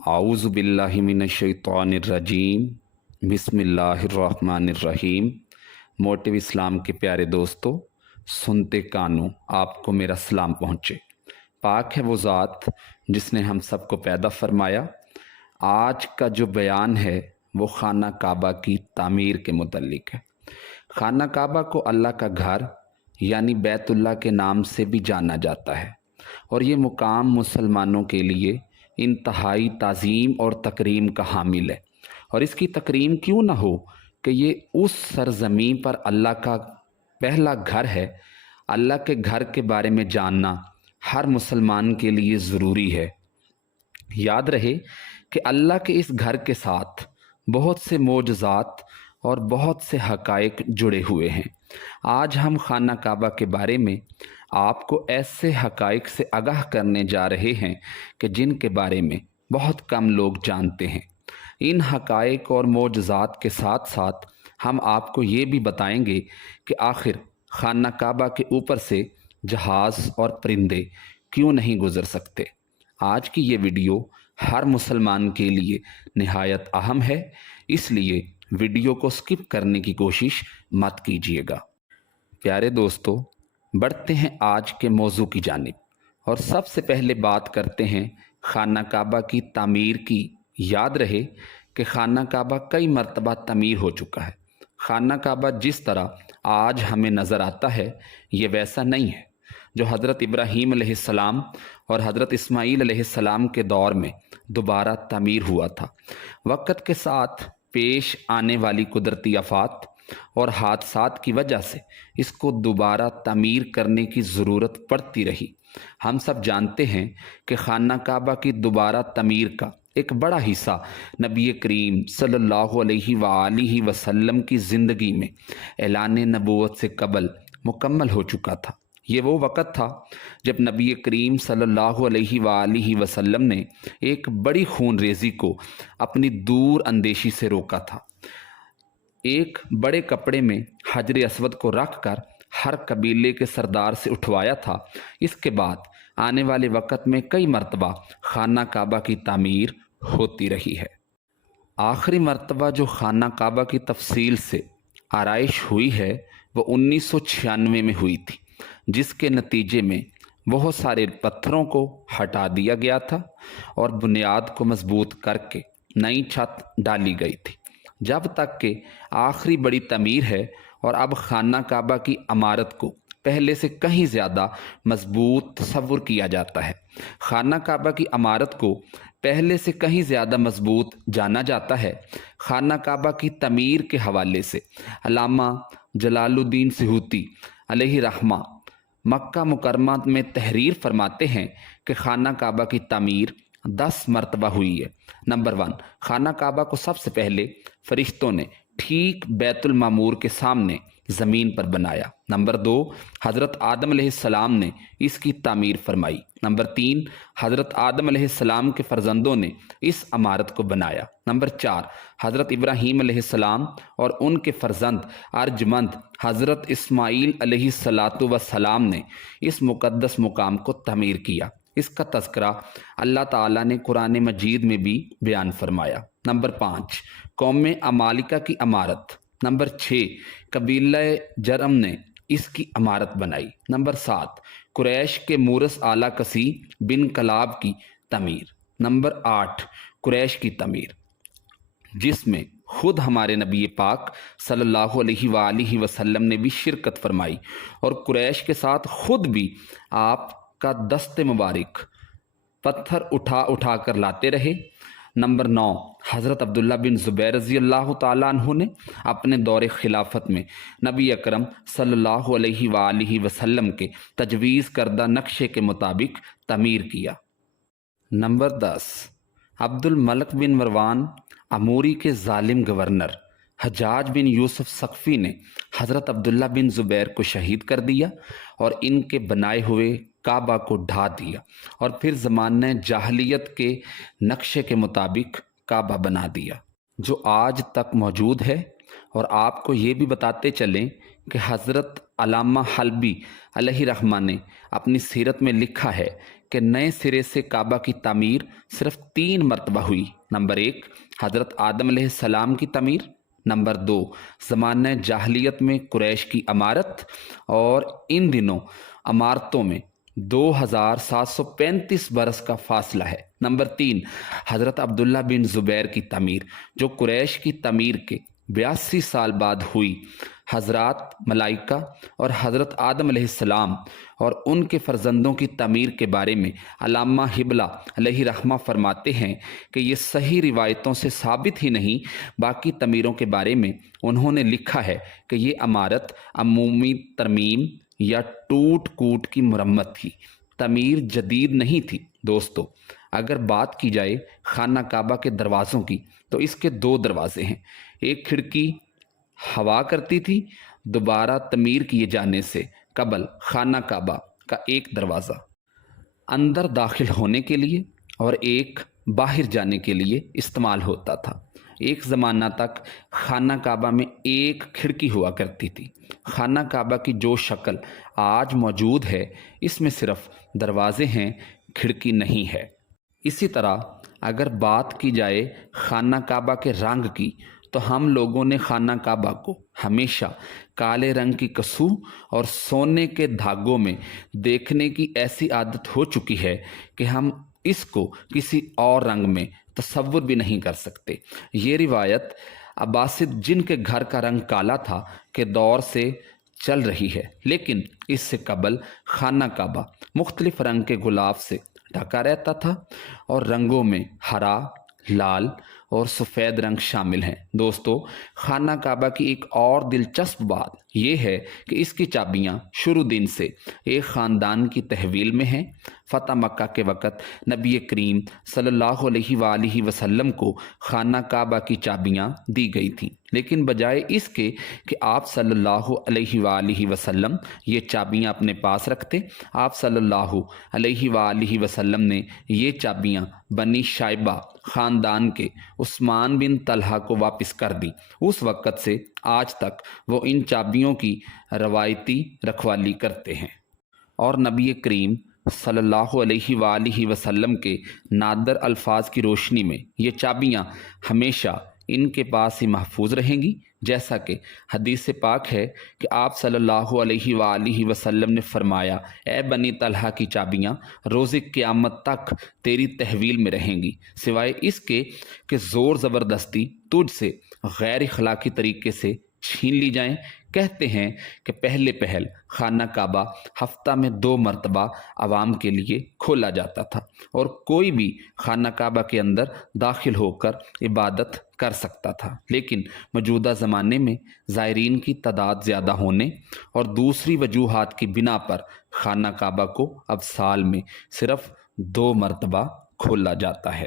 आऊज़ु बिल्लाहि मिनश्शैतानिर्रजीम बिस्मिल्लाहिर्रहमानिर्रहीम। मोटिव इस्लाम के प्यारे दोस्तों, सुनते कानों आपको मेरा सलाम पहुँचे। पाक है वो ज़ात जिसने हम सबको पैदा फरमाया। आज का जो बयान है वो खाना काबा की तामीर के मुतल्लिक है। खाना काबा को अल्लाह का घर यानी बैतुल्लाह के नाम से भी जाना जाता है और ये मुकाम मुसलमानों के लिए इंतहाई ताज़ीम और तकरीम का हामिल है। और इसकी तकरीम क्यों ना हो कि ये उस सरज़मीं पर अल्लाह का पहला घर है। अल्लाह के घर के बारे में जानना हर मुसलमान के लिए ज़रूरी है। याद रहे कि अल्लाह के इस घर के साथ बहुत से मोजज़ात और बहुत से हक़ाइक़ जुड़े हुए हैं। आज हम खाना काबा के बारे में आपको ऐसे हक़ाइक़ से आगाह करने जा रहे हैं कि जिनके बारे में बहुत कम लोग जानते हैं। इन हक़ाइक़ और मोजज़ात के साथ साथ हम आपको ये भी बताएंगे कि आखिर खाना काबा के ऊपर से जहाज़ और परिंदे क्यों नहीं गुज़र सकते। आज की ये वीडियो हर मुसलमान के लिए निहायत अहम है, इसलिए वीडियो को स्किप करने की कोशिश मत कीजिएगा। प्यारे दोस्तों, बढ़ते हैं आज के मौजू की जानिब और सबसे पहले बात करते हैं खाना काबा की तामीर की। याद रहे कि खाना काबा कई मरतबा तामीर हो चुका है। खाना काबा जिस तरह आज हमें नज़र आता है ये वैसा नहीं है जो हज़रत इब्राहीम अलैहिस्सलाम और हज़रत इस्माईल अलैहिस्सलाम के दौर में दोबारा तामीर हुआ था। वक़्त के साथ पेश आने वाली कुदरती आफात और हादसात की वजह से इसको दोबारा तामीर करने की ज़रूरत पड़ती रही। हम सब जानते हैं कि खाना काबा की दोबारा तामीर का एक बड़ा हिस्सा नबी करीम सल्लल्लाहु अलैहि वसल्लम की ज़िंदगी में ऐलान नबूवत से कबल मुकम्मल हो चुका था। ये वो वक़्त था जब नबी करीम सल्लल्लाहु अलैहि वसल्लम ने एक बड़ी खून रेज़ी को अपनी दूर अंदेशी से रोका था। एक बड़े कपड़े में हजर असवद को रख कर हर कबीले के सरदार से उठवाया था। इसके बाद आने वाले वक़्त में कई मरतबा खाना काबा की तामीर होती रही है। आखिरी मरतबा जो खाना काबा की तफसील से आराइश हुई है वो 1996 में हुई थी, जिसके नतीजे में बहुत सारे पत्थरों को हटा दिया गया था और बुनियाद को मजबूत करके नई छत डाली गई थी। जब तक कि आखिरी बड़ी तमीर है और अब खाना काबा की इमारत को पहले से कहीं ज़्यादा मजबूत तस्वुर किया जाता है। खाना काबा की इमारत को पहले से कहीं ज़्यादा मजबूत जाना जाता है। खाना काबा की तमीर के हवाले से अल्लामा जलालुद्दीन सियूती अलैहि रहमा मक्का मुकरमा में तहरीर फरमाते हैं कि खाना काबा की तामीर 10 मरतबा हुई है। नंबर 1, खाना काबा को सबसे पहले फरिश्तों ने ठीक बैतुल मामूर के सामने ज़मीन पर बनाया। नंबर 2, हज़रत आदम अलैहिस्सलाम ने इसकी तामीर फरमाई। नंबर 3, हज़रत आदम अलैहिस्सलाम के फ़र्जंदों ने इस इमारत को बनाया। नंबर 4, हज़रत इब्राहीम अलैहिस्सलाम और उनके फ़र्जंद अर्जमंद हज़रत इस्माईल अलैहिस्सलातु वस्सलाम ने इस मुक़द्दस मुकाम को तामीर किया। इसका तज़किरा अल्लाह ताला ने कुरान मजीद में भी बयान फरमाया। नंबर 5, कौम अमालिका की इमारत। नंबर 6, कबीला जरम ने इसकी इमारत बनाई। नंबर 7, कुरैश के मूरस आला कसी बिन कलाब की तमीर। नंबर 8, कुरैश की तमीर, जिसमें खुद हमारे नबी पाक सल्लल्लाहु अलैहि वसल्लम ने भी शिरकत फरमाई और कुरैश के साथ खुद भी आपका दस्ते मुबारक पत्थर उठा उठा कर लाते रहे। नंबर 9, हज़रत अब्दुल्ला बिन ज़ुबैर रज़ी अल्लाह ताला अन्हु ने अपने दौरे खिलाफत में नबी अकरम सल्लल्लाहु अलैहि वसल्लम के तजवीज़ करदा नक्शे के मुताबिक तमीर किया। नंबर 10, अब्दुल मलिक बिन मरवान अमूरी के ज़ालिम गवर्नर हज्जाज बिन यूसुफ सक़फ़ी ने हज़रत अब्दुल्ला बिन ज़ुबैर को शहीद कर दिया और इनके बनाए हुए काबा को ढा दिया और फिर ज़माने जाहलियत के नक्शे के मुताबिक काबा बना दिया, जो आज तक मौजूद है। और आपको ये भी बताते चलें कि हज़रत علامہ حلبی علیہ رحمہ نے اپنی سیرت میں لکھا ہے کہ نئے سرے سے کعبہ کی تعمیر صرف 3 مرتبہ ہوئی۔ نمبر 1 حضرت آدم علیہ السلام کی تعمیر، نمبر 2 زمانہ جاہلیت میں قریش کی عمارت، اور ان دنوں عمارتوں میں 2735 برس کا فاصلہ ہے۔ نمبر 3 حضرت عبداللہ بن زبیر کی تعمیر جو قریش کی تعمیر کے 82 سال بعد ہوئی۔ حضرات ملائکہ اور حضرت آدم علیہ السلام اور ان کے فرزندوں کی تعمیر کے بارے میں علامہ حبلہ علیہ رحمہ فرماتے ہیں کہ یہ صحیح روایتوں سے ثابت ہی نہیں، باقی تعمیروں کے بارے میں انہوں نے لکھا ہے کہ یہ عمارت عمومی ترمیم یا ٹوٹ کوٹ کی مرمت تھی، تعمیر جدید نہیں تھی۔ دوستو، اگر بات کی جائے خانہ کعبہ کے دروازوں کی تو اس کے 2 دروازے ہیں۔ ایک کھڑکی ہوا کرتی تھی، دوبارہ تعمیر کیے جانے سے قبل خانہ کعبہ کا ایک دروازہ اندر داخل ہونے کے لیے اور ایک باہر جانے کے لیے استعمال ہوتا تھا۔ ایک زمانہ تک خانہ کعبہ میں ایک کھڑکی ہوا کرتی تھی۔ خانہ کعبہ کی جو شکل آج موجود ہے اس میں صرف دروازے ہیں، کھڑکی نہیں ہے۔ اسی طرح اگر بات کی جائے خانہ کعبہ کے رنگ کی تو ہم لوگوں نے خانہ کعبہ کو ہمیشہ کالے رنگ کی کسو اور سونے کے دھاگوں میں دیکھنے کی ایسی عادت ہو چکی ہے کہ ہم اس کو کسی اور رنگ میں تصور بھی نہیں کر سکتے۔ یہ روایت عباسد جن کے گھر کا رنگ کالا تھا کے دور سے چل رہی ہے، لیکن اس سے قبل خانہ کعبہ مختلف رنگ کے غلاف سے ڈھکا رہتا تھا اور رنگوں میں ہرا، لال اور سفید رنگ شامل ہیں۔ دوستو، خانہ کعبہ کی ایک اور دلچسپ بات یہ ہے کہ اس کی چابیاں شروع دن سے ایک خاندان کی تحویل میں ہیں۔ فتح مکہ کے وقت نبی کریم صلی اللہ علیہ وآلہ وسلم کو خانہ کعبہ کی چابیاں دی گئی تھیں، لیکن بجائے اس کے کہ آپ صلی اللہ علیہ وآلہ وسلم یہ چابیاں اپنے پاس رکھتے، آپ صلی اللہ علیہ وآلہ وسلم نے یہ چابیاں بنی شائبہ خاندان کے عثمان بن طلحہ کو واپس کر دی۔ اس وقت سے آج تک وہ ان چابیوں کی روایتی رکھوالی کرتے ہیں، اور نبی کریم صلی اللہ علیہ وآلہ وسلم کے نادر الفاظ کی روشنی میں یہ چابیاں ہمیشہ ان کے پاس ہی محفوظ رہیں گی، جیسا کہ حدیث پاک ہے کہ آپ صلی اللہ علیہ وآلہ وسلم نے فرمایا، اے بنی طلحہ کی چابیاں روز قیامت تک تیری تحویل میں رہیں گی، سوائے اس کے کہ زور زبردستی تجھ سے غیر اخلاقی طریقے سے چھین لی جائیں۔ کہتے ہیں کہ پہل خانہ کعبہ ہفتہ میں 2 مرتبہ عوام کے لیے کھولا جاتا تھا اور کوئی بھی خانہ کعبہ کے اندر داخل ہو کر عبادت کر سکتا تھا، لیکن موجودہ زمانے میں زائرین کی تعداد زیادہ ہونے اور دوسری وجوہات کی بنا پر خانہ کعبہ کو اب سال میں صرف 2 مرتبہ کھولا جاتا ہے۔